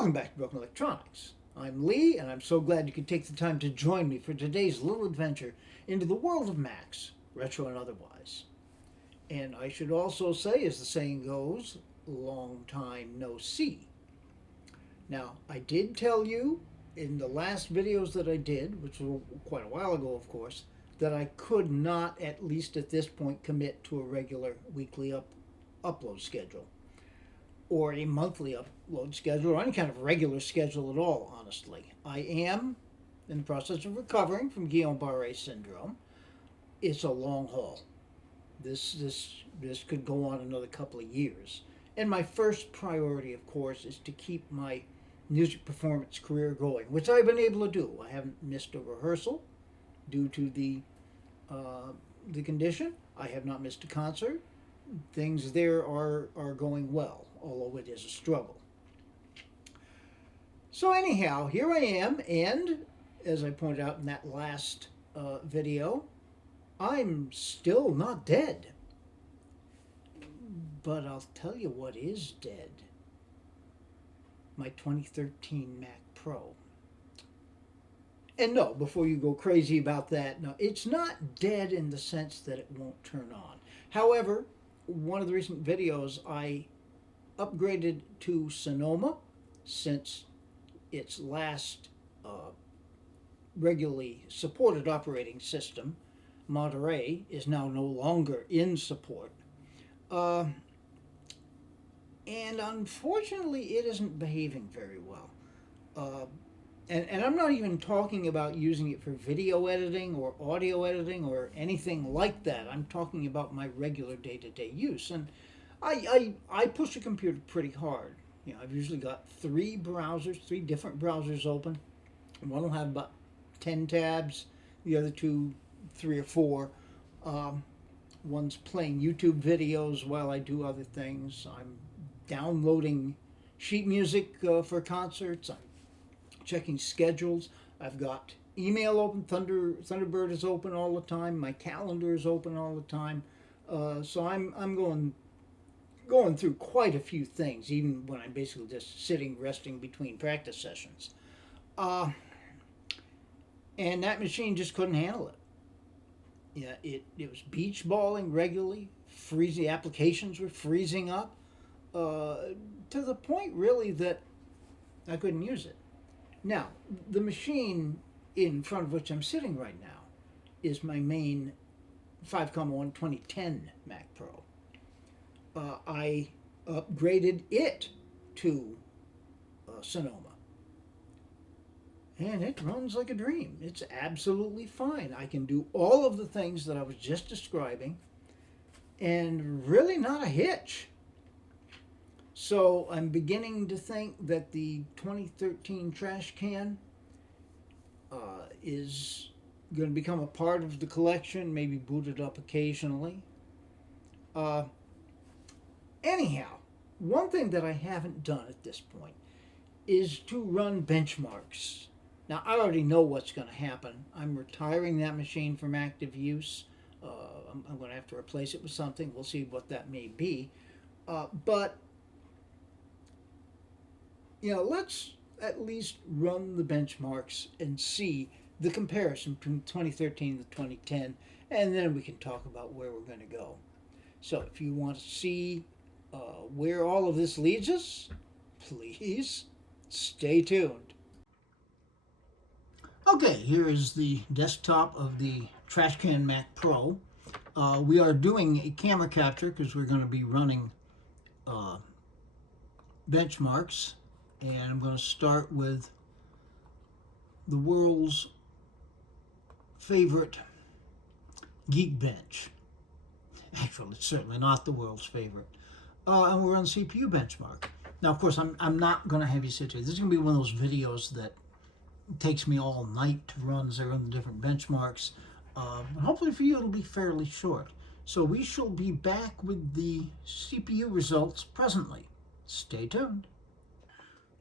Welcome back to Broken Electronics. I'm Lee, and I'm so glad you could take the time to join me for today's little adventure into the world of Macs, retro and otherwise. And I should also say, as the saying goes, long time no see. Now, I did tell you in the last videos that I did, which was quite a while ago, of course, that I could not, at least at this point, commit to a regular weekly upload schedule, or a monthly upload schedule, or any kind of regular schedule at all, honestly. I am in the process of recovering from Guillain-Barré syndrome. It's a long haul. This could go on another couple of years. And my first priority, of course, is to keep my music performance career going, which I've been able to do. I haven't missed a rehearsal due to the condition. I have not missed a concert. Things there are going well, although it is a struggle. So anyhow, here I am, and as I pointed out in that last video, I'm still not dead. But I'll tell you what is dead. My 2013 Mac Pro. And no, before you go crazy about that, no, it's not dead in the sense that it won't turn on. However, one of the recent videos, I upgraded to Sonoma since its last regularly supported operating system, Monterey, is now no longer in support. And unfortunately, it isn't behaving very well. And I'm not even talking about using it for video editing or audio editing or anything like that. I'm talking about my regular day-to-day use. And I push the computer pretty hard. You know, I've usually got three different browsers open. One will have about 10 tabs, the other two, 3 or 4. One's playing YouTube videos while I do other things. I'm downloading sheet music for concerts. I'm checking schedules. I've got email open. Thunderbird is open all the time. My calendar is open all the time. So I'm going through quite a few things, even when I'm basically just sitting, resting between practice sessions. And that machine just couldn't handle it. Yeah, it was beach balling regularly. Freezing applications were freezing up to the point really that I couldn't use it. Now, the machine in front of which I'm sitting right now is my main 5.1 2010 Mac Pro. I upgraded it to Sonoma. And it runs like a dream. It's absolutely fine. I can do all of the things that I was just describing, and really not a hitch. So I'm beginning to think that the 2013 Trashcan is going to become a part of the collection, maybe booted up occasionally. Anyhow, one thing that I haven't done at this point is to run benchmarks. Now, I already know what's going to happen. I'm retiring that machine from active use. I'm going to have to replace it with something. We'll see what that may be. But, you know, let's at least run the benchmarks and see the comparison between 2013 and 2010, and then we can talk about where we're going to go. So if you want to see where all of this leads us, please stay tuned. Okay, here is the desktop of the Trashcan Mac Pro. We are doing a camera capture because we're going to be running benchmarks, and I'm going to start with the world's favorite Geekbench. Actually, it's certainly not the world's favorite. And we're on CPU benchmark. Now, of course, I'm not going to have you sit here. This is going to be one of those videos that takes me all night to run as I run the different benchmarks. Hopefully for you it'll be fairly short. So we shall be back with the CPU results presently. Stay tuned.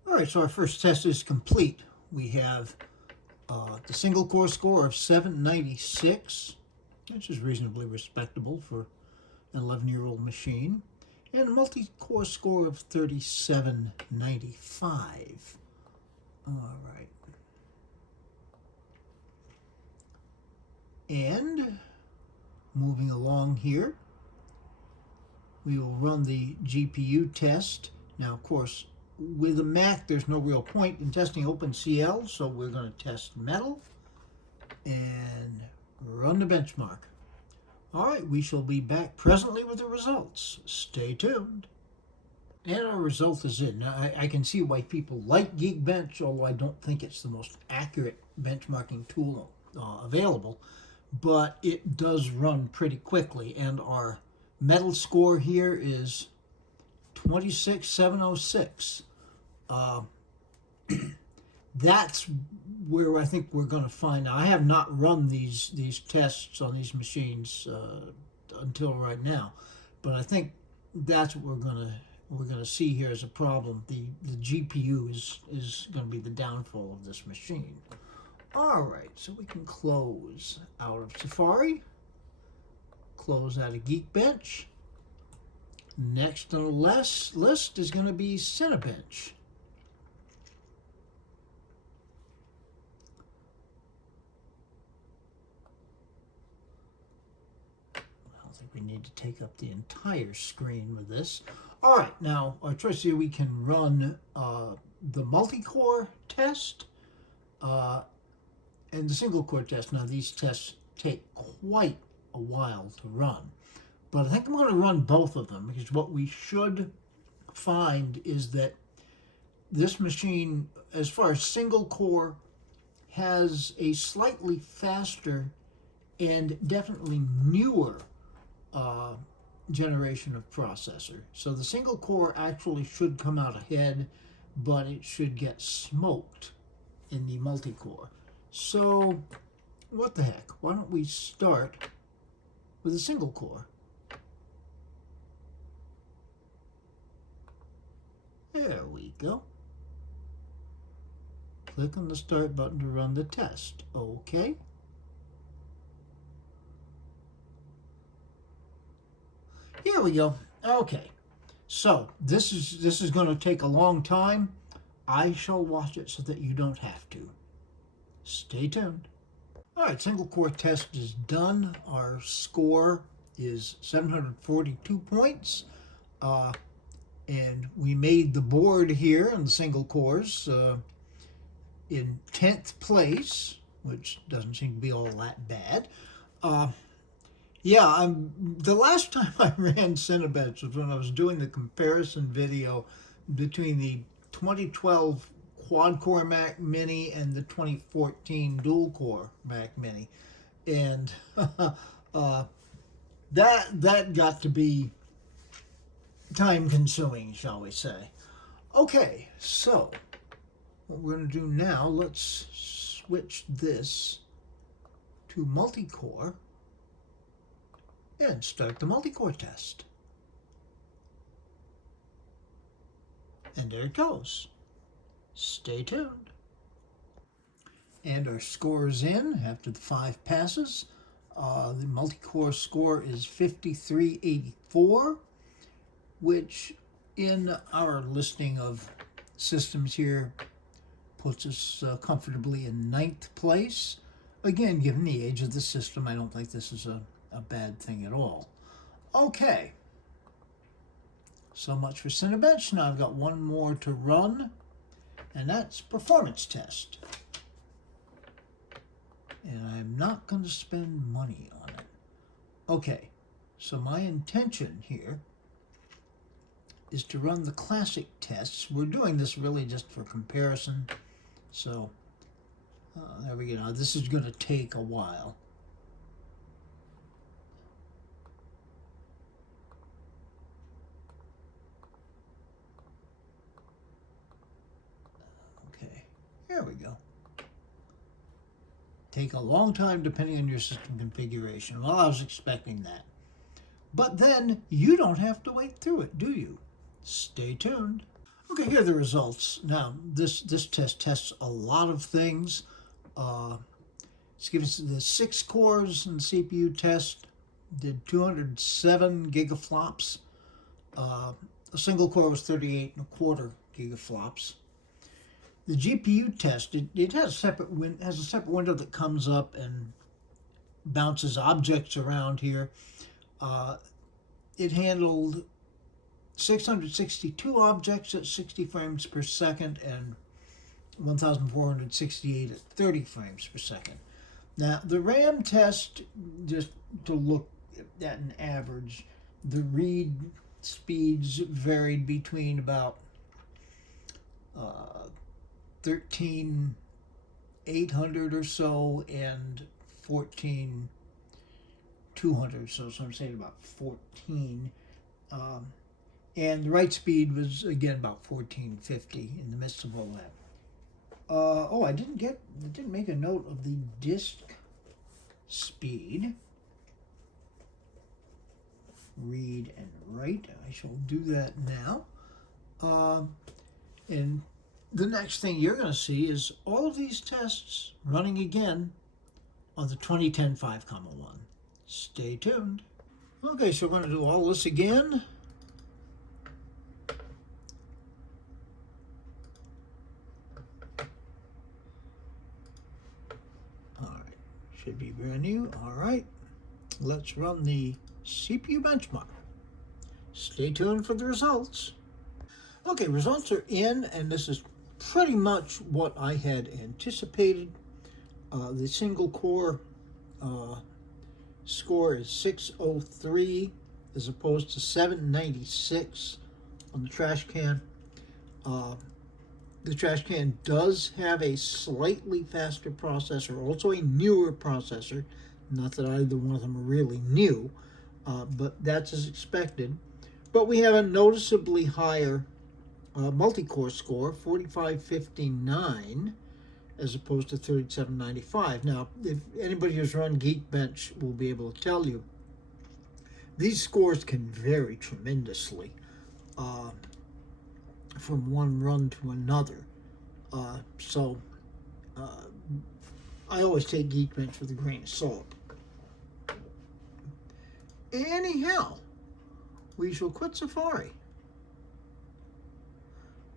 Alright, so our first test is complete. We have the single core score of 796, which is reasonably respectable for an 11-year-old machine. and a multi-core score of 3795. All right. And moving along here, we will run the GPU test. Now, of course, with a Mac, there's no real point in testing OpenCL, so we're going to test Metal and run the benchmark. All right, we shall be back presently with the results. Stay tuned. And our result is in. Now, I can see why people like Geekbench, although I don't think it's the most accurate benchmarking tool available. But it does run pretty quickly, and our Metal score here is 26706. That's where I think we're going to find out. I have not run these tests on these machines until right now, but I think that's what we're gonna see here as a problem. The GPU is going to be the downfall of this machine. All right, so we can close out of Safari, close out of Geekbench. Next on the list is going to be Cinebench. We need to take up the entire screen with this. All right, now our choice here, we can run the multi-core test and the single-core test. Now these tests take quite a while to run, but I think I'm going to run both of them, because what we should find is that this machine, as far as single-core, has a slightly faster and definitely newer generation of processor. So the single core actually should come out ahead, but it should get smoked in the multi-core. So what the heck? Why don't we start with a single core? There we go. Click on the start button to run the test. Okay. Here we go. Okay, so this is going to take a long time. I shall watch it so that you don't have to. Stay tuned. All right, single core test is done. Our score is 742 points, and we made the board here on the single cores in 10th place, which doesn't seem to be all that bad. Yeah, the last time I ran Cinebench was when I was doing the comparison video between the 2012 quad-core Mac Mini and the 2014 dual-core Mac Mini. And that got to be time-consuming, shall we say. Okay, so what we're going to do now, let's switch this to multi-core and start the multi-core test. And there it goes. Stay tuned. And our score is in after the 5 passes. The multi-core score is 5384, which in our listing of systems here puts us comfortably in 9th place. Again, given the age of the system, I don't think this is a bad thing at all. Okay, so much for Cinebench. Now I've got one more to run, and that's performance test. And I'm not going to spend money on it. Okay, so my intention here is to run the classic tests. We're doing this really just for comparison. So there we go. Now this is going to take a while. There we go. Take a long time depending on your system configuration. Well, I was expecting that. But then you don't have to wait through it, do you? Stay tuned. Okay, here are the results. Now, this test tests a lot of things. It's given us the 6 cores in the CPU test. Did 207 gigaflops. A single core was 38 and a quarter gigaflops. The GPU test, it has a separate window that comes up and bounces objects around here. It handled 662 objects at 60 frames per second and 1,468 at 30 frames per second. Now, the RAM test, just to look at an average, the read speeds varied between about 13,800 or so and 14,200 or so. So I'm saying about 14. And the write speed was, again, about 1450 in the midst of all that. I didn't make a note of the disk speed. Read and write. I shall do that now. And the next thing you're going to see is all of these tests running again on the 2010 5.1. Stay tuned. Okay, so we're going to do all this again. Should be brand new. All right, let's run the CPU benchmark. Stay tuned for the results. Okay, results are in, and this is pretty much what I had anticipated. The single core score is 603 as opposed to 796 on the Trashcan. The Trashcan does have a slightly faster processor, also a newer processor. Not that either one of them are really new, but that's as expected. But we have a noticeably higher multi-core score, 4559, as opposed to 3795. Now, if anybody who's run Geekbench will be able to tell you, these scores can vary tremendously from one run to another. So I always take Geekbench with a grain of salt. Anyhow, we shall quit Safari.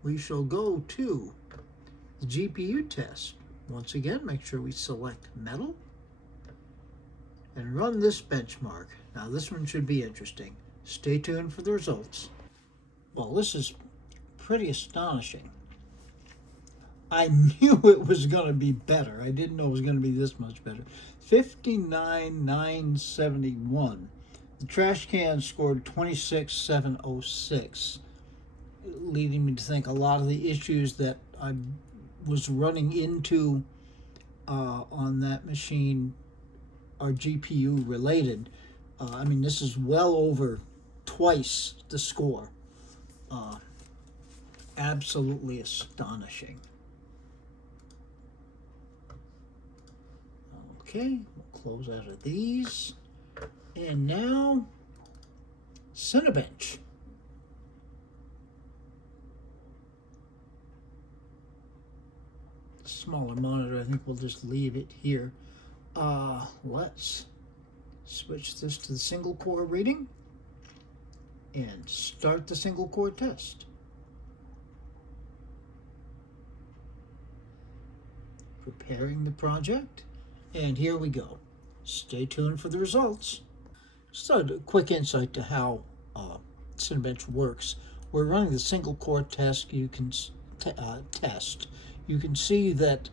We shall go to the GPU test. Once again, make sure we select metal and run this benchmark. Now this one should be interesting. Stay tuned for the results. Well, this is pretty astonishing. I knew it was going to be better. I didn't know it was going to be this much better. 59,971. The Trashcan scored 26,706, leading me to think a lot of the issues that I was running into on that machine are GPU related. I mean, this is well over twice the score. Absolutely astonishing. Okay, we'll close out of these. And now, Cinebench. Smaller monitor, I think we'll just leave it here. Let's switch this to the single core reading and start the single core test. Preparing the project, and here we go. Stay tuned for the results. So, a quick insight to how Cinebench works. We're running the single core test. You can test. You can see that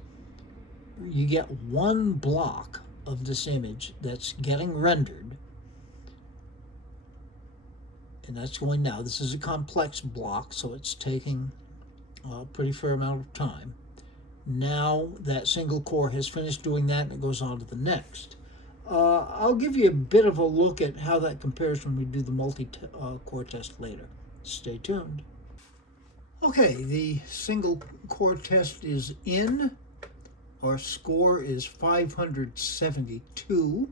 you get one block of this image that's getting rendered, and that's going now. This is a complex block, so it's taking a pretty fair amount of time. Now that single core has finished doing that, and it goes on to the next. I'll give you a bit of a look at how that compares when we do the multi-core test later. Stay tuned. Okay, the single core test is in. Our score is 572,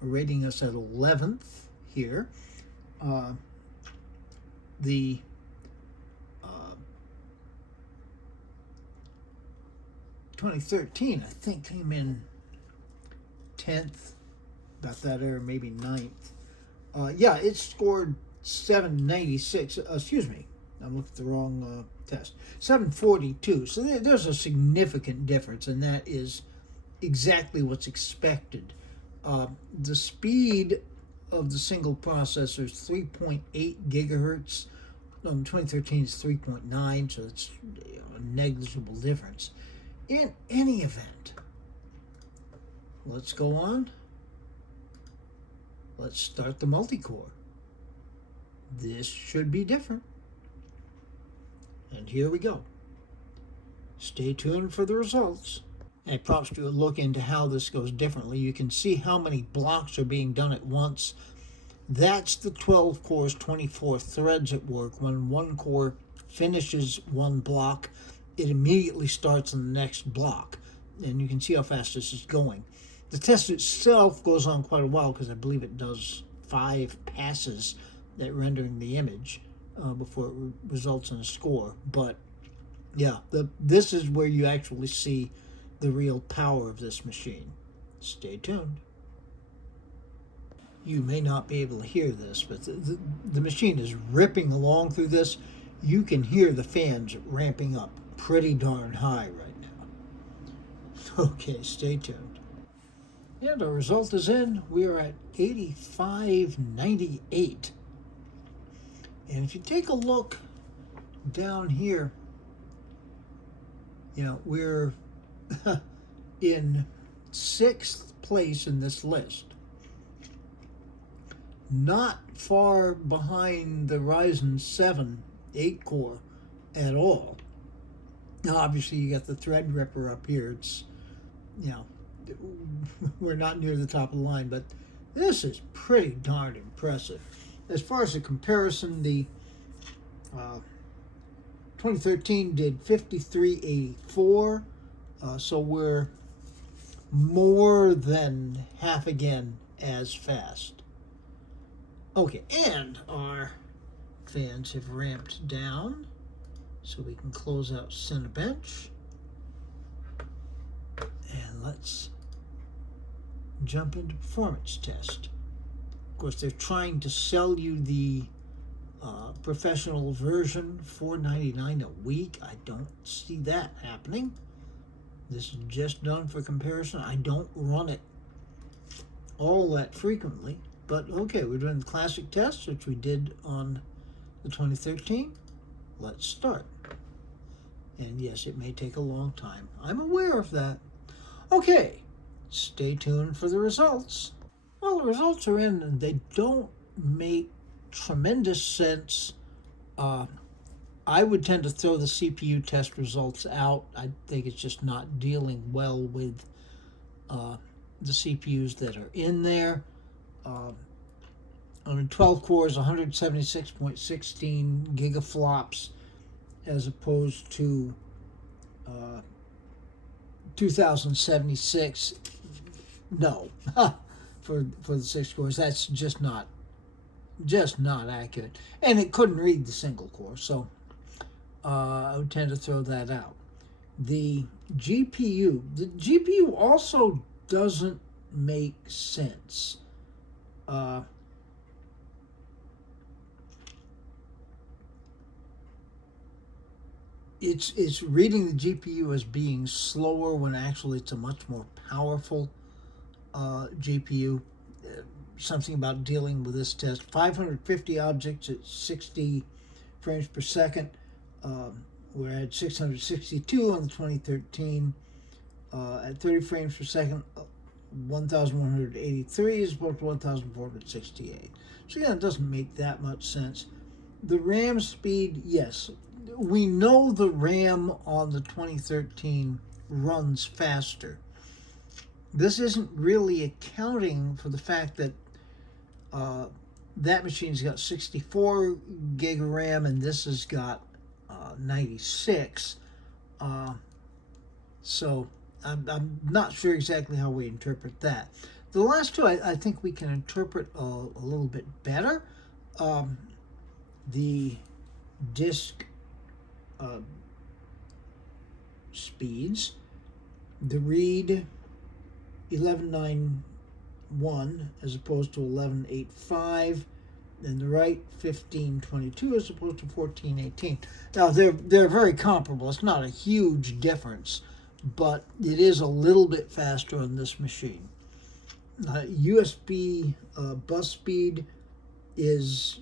rating us at 11th here. The 2013, I think, came in 10th, about that area, maybe 9th. Yeah, it scored 796. Excuse me, I'm looking at the wrong test. 742. So there's a significant difference, and that is exactly what's expected. The speed of the single processor is 3.8 gigahertz. 2013 is 3.9, so it's a negligible difference. In any event, let's go on. Let's start the multi-core. This should be different. And here we go. Stay tuned for the results. And props to a look into how this goes differently. You can see how many blocks are being done at once. That's the 12 cores, 24 threads at work. When one core finishes one block, it immediately starts on the next block. And you can see how fast this is going. The test itself goes on quite a while because I believe it does 5 passes at rendering the image before it results in a score. But yeah, this is where you actually see the real power of this machine. Stay tuned. You may not be able to hear this, but the machine is ripping along through this. You can hear the fans ramping up pretty darn high right now. Okay, stay tuned. And our result is in. We are at 8598. And if you take a look down here, we're in 6th place in this list. Not far behind the Ryzen 7 8-core at all. Now, obviously, you got the Threadripper up here. It's, we're not near the top of the line, but this is pretty darn impressive. As far as the comparison, the 2013 did 5384, so we're more than half again as fast. Okay, and our fans have ramped down, so we can close out Cinebench. And let's jump into performance test. Of course, they're trying to sell you the professional version, $4.99 a week. I don't see that happening. This is just done for comparison. I don't run it all that frequently, but okay, we're doing the classic test, which we did on the 2013. Let's start. And yes, it may take a long time. I'm aware of that. Okay, stay tuned for the results. Well, the results are in, and they don't make tremendous sense. I would tend to throw the CPU test results out. I think it's just not dealing well with the CPUs that are in there. On 12 cores, 176.16 gigaflops, as opposed to 2076. No, for the 6 cores, that's just not accurate, and it couldn't read the single core, so I would tend to throw that out. The GPU also doesn't make sense. It's reading the GPU as being slower when actually it's a much more powerful GPU. Something about dealing with this test. 550 objects at 60 frames per second. We're at 662 on the 2013. At 30 frames per second, 1,183 is opposed to 1,468. So yeah, it doesn't make that much sense. The RAM speed, yes. We know the RAM on the 2013 runs faster. This isn't really accounting for the fact that that machine's got 64 gig of RAM and this has got 96. So I'm not sure exactly how we interpret that. The last two I think we can interpret a little bit better. The disk speeds, the read 1191 as opposed to 1185, and the right 1522 as opposed to 1418. Now they're very comparable. It's not a huge difference, but it is a little bit faster on this machine. USB bus speed is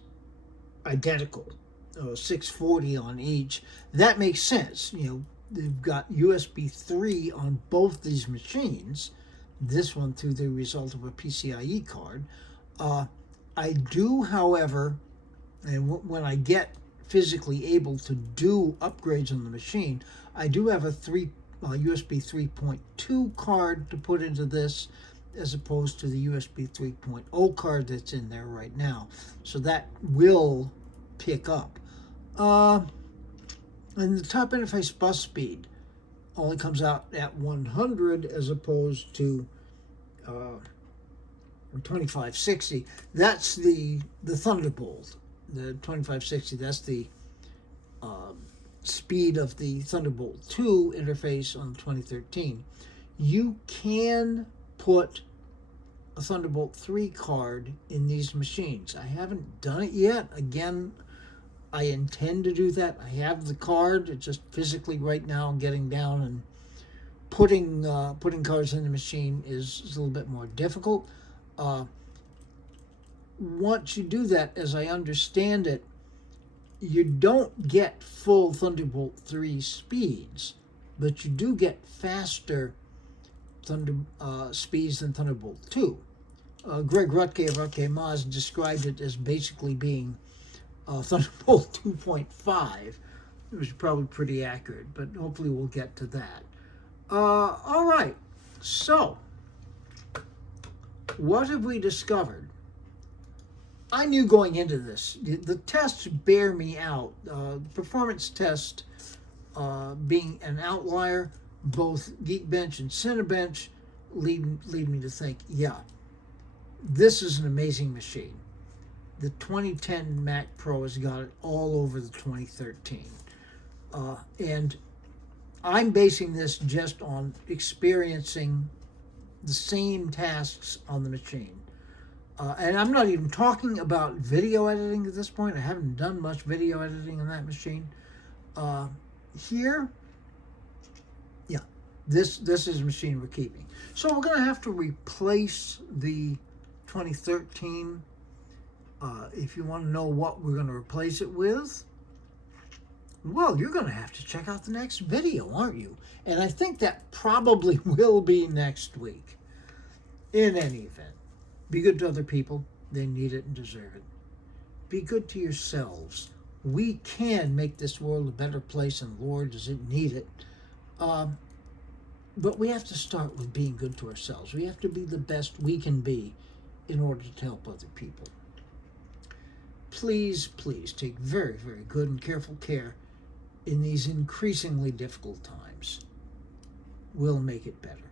identical, 640 on each. That makes sense. You know, they've got USB 3 on both these machines. This one through the result of a PCIe card. I do, however, and when I get physically able to do upgrades on the machine, I do have a USB 3.2 card to put into this, as opposed to the USB 3.0 card that's in there right now. So that will pick up. And the top interface bus speed only comes out at 100 as opposed to 2560. That's the Thunderbolt. The 2560, that's the speed of the Thunderbolt 2 interface on the 2013. You can put a Thunderbolt 3 card in these machines. I haven't done it yet. Again, I intend to do that. I have the card. It's just physically right now getting down and putting cards in the machine is a little bit more difficult. Once you do that, as I understand it, you don't get full Thunderbolt 3 speeds, but you do get faster speeds than Thunderbolt 2. Greg Rutke of Rutke Maz described it as basically being Thunderbolt 2.5, which is probably pretty accurate, but hopefully we'll get to that. All right, so what have we discovered? I knew going into this, the tests bear me out. Performance test being an outlier, both Geekbench and Cinebench lead me to think, yeah, this is an amazing machine. The 2010 Mac Pro has got it all over the 2013. And I'm basing this just on experiencing the same tasks on the machine. And I'm not even talking about video editing at this point. I haven't done much video editing on that machine. Here, yeah, this is a machine we're keeping. So we're going to have to replace the 2013. If you want to know what we're going to replace it with, well, you're going to have to check out the next video, aren't you? And I think that probably will be next week. In any event, be good to other people. They need it and deserve it. Be good to yourselves. We can make this world a better place, and Lord, does it need it. But we have to start with being good to ourselves. We have to be the best we can be in order to help other people. Please, please take very, very good and careful care in these increasingly difficult times. We'll make it better.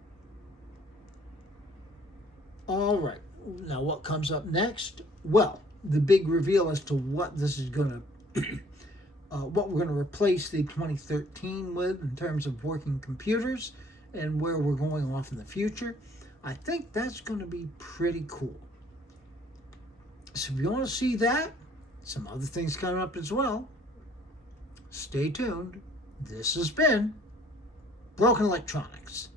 All right. Now, what comes up next? Well, the big reveal as to what this is going to, what we're going to replace the 2013 with in terms of working computers and where we're going off in the future. I think that's going to be pretty cool. So if you want to see that, some other things coming up as well, stay tuned. This has been Broken Electronics.